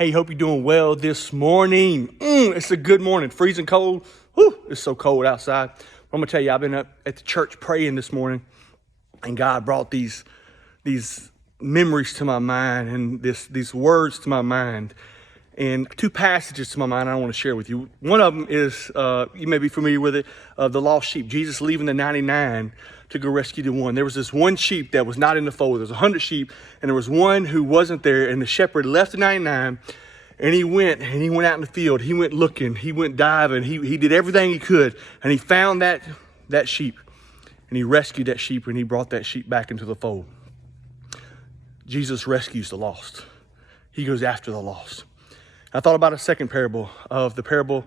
Hey, hope you're doing well this morning. It's a good morning. Freezing cold. Whew, it's so cold outside. I'm gonna tell you, I've been up at the church praying this morning, and God brought these memories to my mind and these words to my mind, and two passages to my mind I want to share with you. One of them is, you may be familiar with it, the lost sheep. Jesus leaving the 99 to go rescue the one. There was this one sheep that was not in the fold. There was 100 sheep, and there was one who wasn't there, and the shepherd left the 99, and he went out in the field. He went looking, he went diving, he did everything he could, and he found that sheep, and he rescued that sheep, and he brought that sheep back into the fold. Jesus rescues the lost. He goes after the lost. I thought about a second parable of the prodigal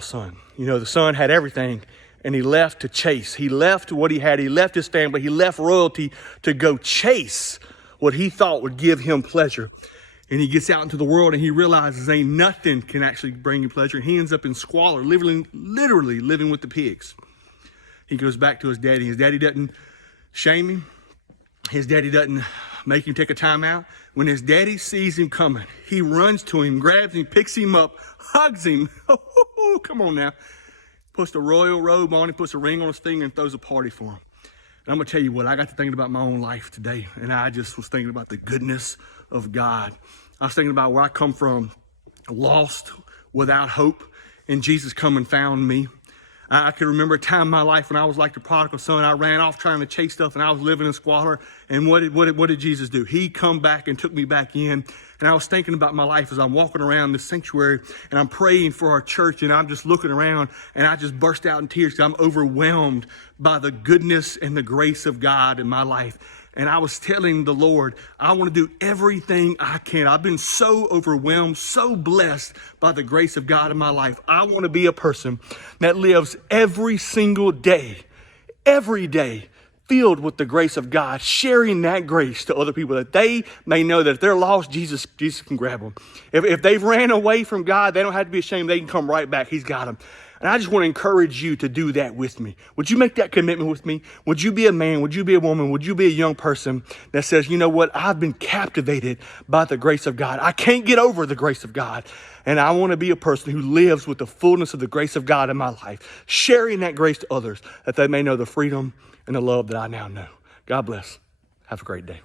son. You know, the son had everything, and he left to chase. He left what he had. He left his family. He left royalty to go chase what he thought would give him pleasure. And he gets out into the world, and he realizes ain't nothing can actually bring him pleasure. He ends up in squalor, literally living with the pigs. He goes back to his daddy. His daddy doesn't shame him. His daddy doesn't make him take a time out. When his daddy sees him coming, he runs to him, grabs him, picks him up, hugs him. Oh, come on now. Puts the royal robe on him, puts a ring on his finger, and throws a party for him. And I'm going to tell you what, I got to thinking about my own life today, and I just was thinking about the goodness of God. I was thinking about where I come from, lost, without hope, and Jesus come and found me. I could remember a time in my life when I was like the prodigal son. I ran off trying to chase stuff, and I was living in squalor. And what did Jesus do? He come back and took me back in. And I was thinking about my life as I'm walking around this sanctuary, and I'm praying for our church, and I'm just looking around, and I just burst out in tears because I'm overwhelmed by the goodness and the grace of God in my life. And I was telling the Lord, I want to do everything I can. I've been so overwhelmed, so blessed by the grace of God in my life. I want to be a person that lives every single day, every day, filled with the grace of God, sharing that grace to other people, that they may know that if they're lost, Jesus can grab them. If they've ran away from God, they don't have to be ashamed. They can come right back. He's got them. And I just want to encourage you to do that with me. Would you make that commitment with me? Would you be a man? Would you be a woman? Would you be a young person that says, you know what? I've been captivated by the grace of God. I can't get over the grace of God. And I want to be a person who lives with the fullness of the grace of God in my life, sharing that grace to others, that they may know the freedom and the love that I now know. God bless. Have a great day.